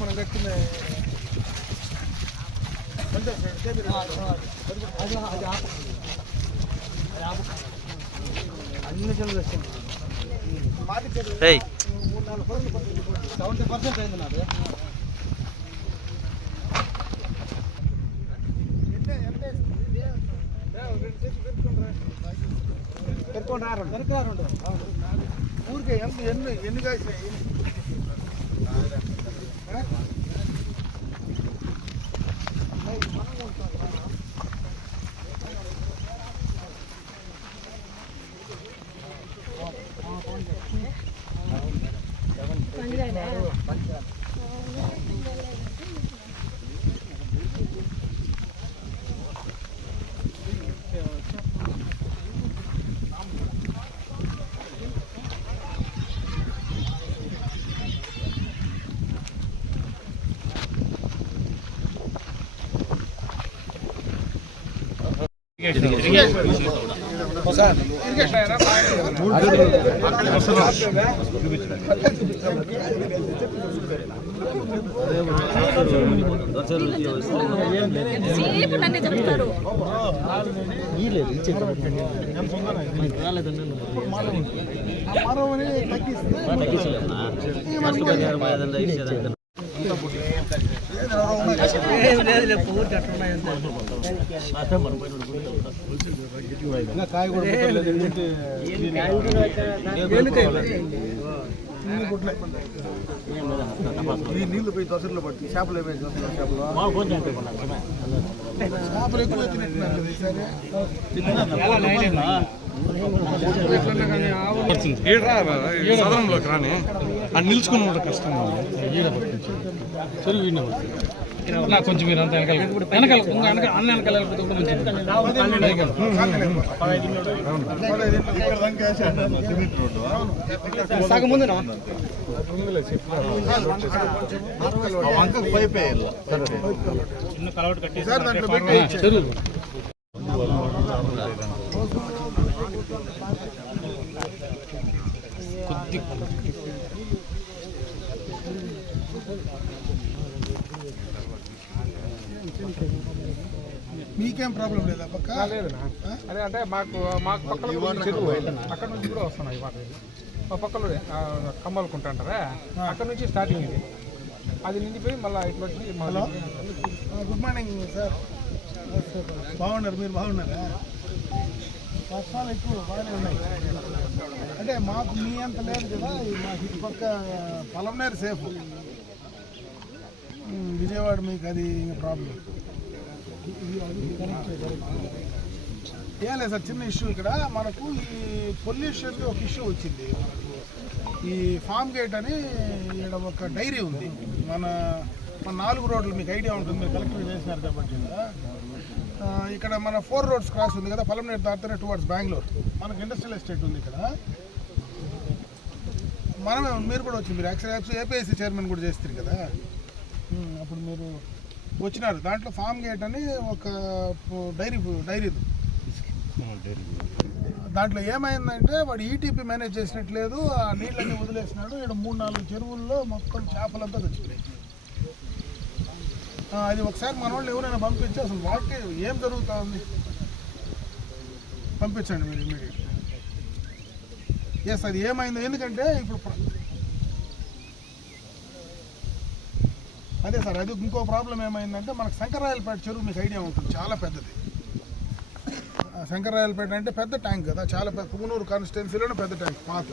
మనం కట్టిన అన్ని చెట్లు వచ్చింది 70% అయింది నాది. ఊరికే ఎన్ని కాసినాయి చెప్తారు కాయ కూడా నీళ్లు పోయి దొసరిలో పడుతుంది చేపలు ఏమైంది చేపలు ఎక్కువ సదనంలోకి రాని అది నిల్చుకుని కూడా కష్టం నాకు కొంచెం మీరు అంతా వెనకాల అన్న వెనకాల సగం ముందు చిన్న కలవట్ కట్టి మీకేం ప్రాబ్లం లేదా పక్క లేదన్నా అదే అంటే మాకు పక్కన చెరువు అక్కడ నుంచి కూడా వస్తున్నాయి వాటర్ మా పక్కలో కమ్మలుకుంటా అంటారా అక్కడ నుంచి స్టార్టింగ్ ఇది అది నిండిపోయి మళ్ళీ ఇట్లా వచ్చి హలో గుడ్ మార్నింగ్ సార్ బాగున్నారు మీరు బాగున్నారా వర్షాలు ఎక్కువ బాగానే ఉన్నాయి అంటే మాకు మీ అంత లేదు కదా మాకు ఇటు పక్క పొలంనేరు సేఫ్ విజయవాడ మీకు అది ఇంకా ప్రాబ్లం ఏం లేదు సార్ చిన్న ఇష్యూ ఇక్కడ మనకు ఈ పొల్యూషన్కి ఒక ఇష్యూ వచ్చింది ఈ ఫామ్ గేట్ అని ఇక్కడ ఒక డైరీ ఉంది మన 4 రోడ్లు మీకు ఐడియా ఉంటుంది మీరు కలెక్టర్ చేసినారు కాబట్టి ఇక్కడ మన 4 రోడ్స్ క్రాస్ ఉంది కదా పొలంనేరు దాటితేనే టువర్డ్స్ బెంగళూరు మనకు ఇండస్ట్రియల్ ఎస్టేట్ ఉంది ఇక్కడ మనమే మీరు కూడా వచ్చింది మీరు యాక్చువల్లీ ఏపీఐసీ చైర్మన్ కూడా చేస్తారు కదా అప్పుడు మీరు వచ్చినారు దాంట్లో ఫామ్ గేట్ అని ఒక డైరీ దాంట్లో ఏమైందంటే వాడు ఈటీపీ మేనేజ్ చేసినట్లేదు ఆ నీళ్ళన్నీ వదిలేసినాడు ఇక్కడ 3-4 చెరువుల్లో మొత్తం చేపలంతా తెచ్చిపోయాయి అది ఒకసారి మన వాళ్ళు ఎవరైనా పంపించి అసలు వాటికి ఏం జరుగుతూ ఉంది పంపించండి మీరు ఇమీడియట్ ఎస్ అది ఏమైందో ఎందుకంటే ఇప్పుడు అదే సార్ అది ఇంకో ప్రాబ్లం ఏమైందంటే మనకు శంకరాయలపేట చెరువు మీకు ఐడియా ఉంటుంది చాలా పెద్దది శంకరాయలపేట అంటే పెద్ద ట్యాంక్ కదా చాలా పెద్ద పుంగనూరు కాన్స్టిట్యున్సీలోనే పెద్ద ట్యాంక్ పాత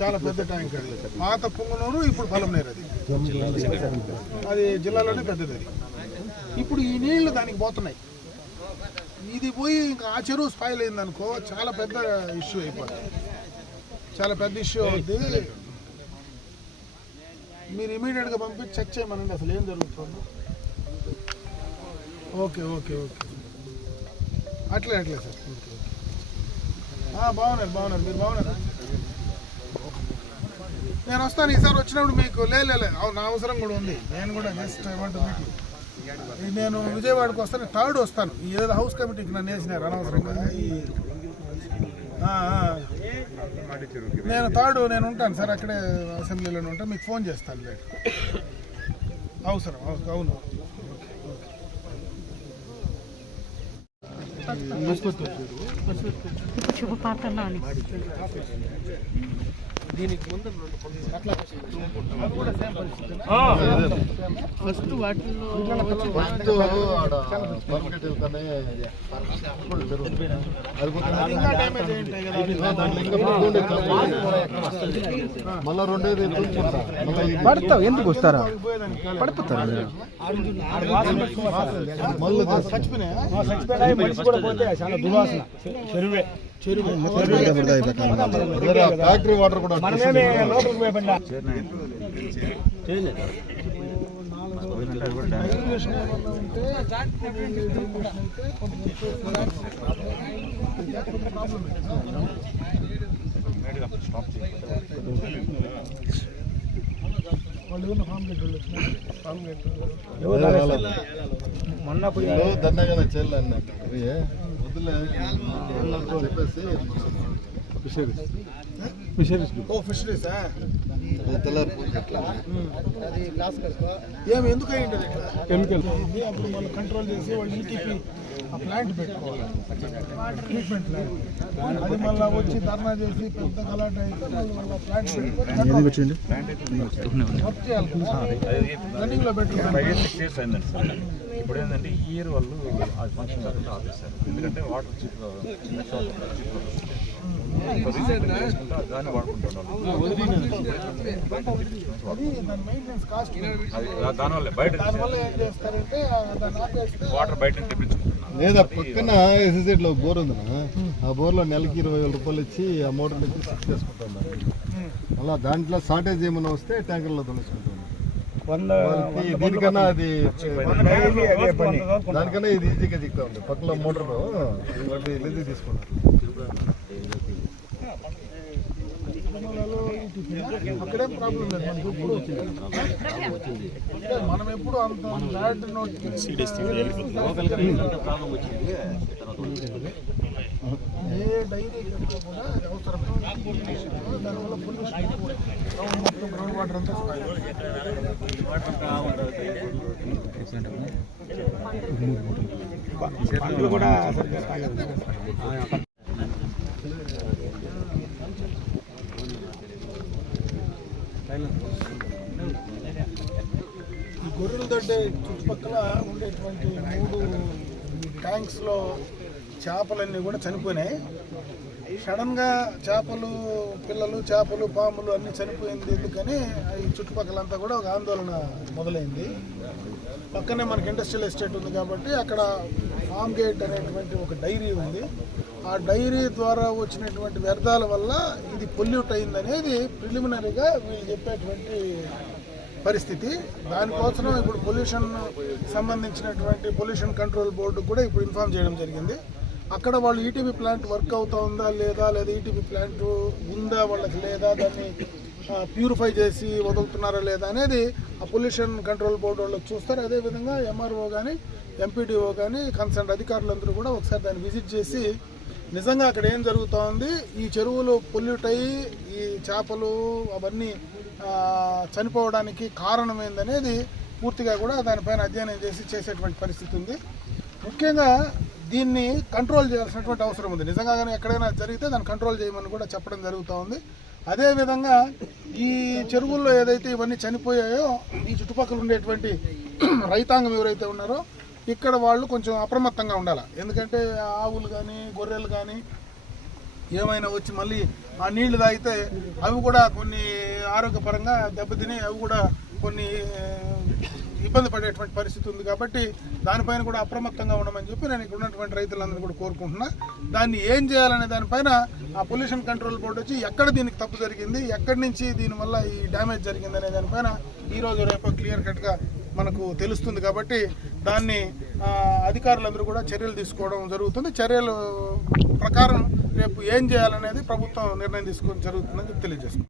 చాలా పెద్ద ట్యాంక్ అది పాత పుంగనూరు ఇప్పుడు పొలంనేరు అది జిల్లాలోనే పెద్దది అది ఇప్పుడు ఈ నీళ్లు దానికి పోతున్నాయి ఇది పోయి ఇంకా ఆ చెరువు స్పాయిల్ అయిందనుకో చాలా పెద్ద ఇష్యూ అయిపోతుంది చాలా పెద్ద ఇష్యూ అవుతుంది మీరు ఇమీడియట్గా పంపించి చెక్ చేయమనండి అసలు ఏం జరుగుతుందో ఓకే ఓకే ఓకే అట్లే సార్. ఓకే ఓకే బాగున్నారు మీరు బాగున్నారా? నేను వస్తాను ఈసారి వచ్చినప్పుడు మీకు లేలే నా అవసరం కూడా ఉంది. నేను కూడా జస్ట్ ఏమంటూ నేను విజయవాడకు వస్తాను, థర్డ్ వస్తాను. ఏదో హౌస్ కమిటీకి నన్ను వేసినారు అనవసరంగా. నేను థర్డ్ నేను ఉంటాను సార్, అక్కడే అసెంబ్లీలోనే ఉంటాను. మీకు ఫోన్ చేస్తాను లేదు అవసరం. అవును దీనికి ముందు ఫస్ట్ వాటిల్లో మళ్ళా రెండేది పడతావు, ఎందుకు వస్తారా పడుతుంది. ఫ్యాక్టరీ వాటర్ కూడా మొన్న దండగా చెల్లెన్న వద్దులే చెప్పేసి ఫిషరీసా ఎందుకు అయ్యింది కెమికల్ అప్పుడు వాళ్ళు కంట్రోల్ చేసి వాళ్ళు ఈటీపీ ఆ ప్లాంట్ పెట్టుకోవాలి, ట్రీట్మెంట్ ప్లాంట్. అది మళ్ళీ వచ్చి ధర్నా చేసి పెద్ద గలాట అయితే మళ్ళీ ప్లాంట్ పెట్టుకొని వర్క్ చేయాలి. రన్నింగ్ లో పెట్టుకోవాలి. ఇప్పుడు ఏంటంటే ఈ ఇయర్ వాళ్ళు ఆ ఫంక్షన్ కాకుండా ఆపేస్తారు. ఎందుకంటే వాటర్ దాన్ని వాడుకుంటున్నారు. దానివల్ల బయట వాటర్ బయట తెప్పించుకుంటున్నారు. లేదా పక్కన ఎస్ఎస్ఐడ్ లో బోర్ ఉంది, ఆ బోర్లో నెలకి 20,000 రూపాయలు ఇచ్చి ఆ మోటార్ నుంచి ఫిక్స్ చేసుకుంటున్నారు. అలా దాంట్లో షార్టేజ్ ఏమైనా వస్తే ట్యాంకర్లో తొలుచుకుంటున్నారు. దీనికన్నా అది దానికన్నా ఇది ఈజీగా దిగుతా ఉంది. పక్కన మోటార్ ఇది తీసుకుంటారు. అక్కడేం ప్రాబ్లం లేదు. మనకి ఎప్పుడు మనం ఎప్పుడు అంత ల్యాండ్ నోట్ ఏ డైరీ కూడా అవసరం. దానివల్ల పొల్యూషన్ మొత్తం గ్రౌండ్ వాటర్ అంతా కూడా ఈ గొర్రెల దొడ్డే చుట్టుపక్కల ఉండేటువంటి 3 ట్యాంక్స్లో చేపలన్నీ కూడా చనిపోయినాయి. సడన్గా చేపలు పిల్లలు, చేపలు, పాములు అన్నీ చనిపోయింది. ఎందుకని ఈ చుట్టుపక్కలంతా కూడా ఒక ఆందోళన మొదలైంది. పక్కనే మనకి ఇండస్ట్రియల్ ఎస్టేట్ ఉంది కాబట్టి అక్కడ ఫామ్ గేట్ అనేటువంటి ఒక డైరీ ఉంది. ఆ డైరీ ద్వారా వచ్చినటువంటి వ్యర్థాల వల్ల ఇది పొల్యూట్ అయిందనేది ప్రిలిమినరీగా వీళ్ళు చెప్పేటువంటి పరిస్థితి. దానికోసం ఇప్పుడు పొల్యూషన్ సంబంధించినటువంటి పొల్యూషన్ కంట్రోల్ బోర్డు కూడా ఇప్పుడు ఇన్ఫార్మ్ చేయడం జరిగింది. అక్కడ వాళ్ళు ఈటీపీ ప్లాంట్ వర్క్ అవుతా ఉందా లేదా ఈటీపీ ప్లాంట్ ఉందా వాళ్ళకి లేదా, దాన్ని ప్యూరిఫై చేసి వదులుతున్నారా లేదా అనేది ఆ పొల్యూషన్ కంట్రోల్ బోర్డు వాళ్ళు చూస్తారు. అదేవిధంగా ఎంఆర్ఓ కానీ ఎంపీడీఓ కానీ కన్సర్న్ అధికారులందరూ కూడా ఒకసారి దాన్ని విజిట్ చేసి నిజంగా అక్కడ ఏం జరుగుతూ ఉంది, ఈ చెరువులు పొల్యూట్ అయ్యి ఈ చేపలు అవన్నీ చనిపోవడానికి కారణం ఏందనేది పూర్తిగా కూడా దానిపైన అధ్యయనం చేసి చేసేటువంటి పరిస్థితి ఉంది. ముఖ్యంగా దీన్ని కంట్రోల్ చేయాల్సినటువంటి అవసరం ఉంది. నిజంగా కానీ ఎక్కడైనా జరిగితే దాన్ని కంట్రోల్ చేయమని కూడా చెప్పడం జరుగుతూ ఉంది. అదేవిధంగా ఈ చెరువుల్లో ఏదైతే ఇవన్నీ చనిపోయాయో ఈ చుట్టుపక్కల ఉండేటువంటి రైతాంగం ఎవరైతే ఉన్నారో ఇక్కడ వాళ్ళు కొంచెం అప్రమత్తంగా ఉండాలి. ఎందుకంటే ఆవులు కానీ గొర్రెలు కానీ ఏమైనా వచ్చి మళ్ళీ ఆ నీళ్లు తాగితే అవి కూడా కొన్ని ఆరోగ్యపరంగా దెబ్బతిని అవి కూడా కొన్ని ఇబ్బంది పడేటువంటి పరిస్థితి ఉంది. కాబట్టి దానిపైన కూడా అప్రమత్తంగా ఉండమని చెప్పి నేను ఇక్కడ ఉన్నటువంటి రైతులందరూ కూడా కోరుకుంటున్నా. దాన్ని ఏం చేయాలనే దానిపైన ఆ పొల్యూషన్ కంట్రోల్ బోర్డు వచ్చి ఎక్కడ దీనికి తప్పు జరిగింది, ఎక్కడి నుంచి దీనివల్ల ఈ డ్యామేజ్ జరిగింది అనే దానిపైన ఈరోజు రేపు క్లియర్ కట్గా మనకు తెలుస్తుంది. కాబట్టి దాన్ని అధికారులందరూ కూడా చర్యలు తీసుకోవడం జరుగుతుంది. చర్యలు ప్రకారం రేపు ఏం చేయాలనేది ప్రభుత్వం నిర్ణయం తీసుకోవడం జరుగుతుందని తెలియజేస్తుంది.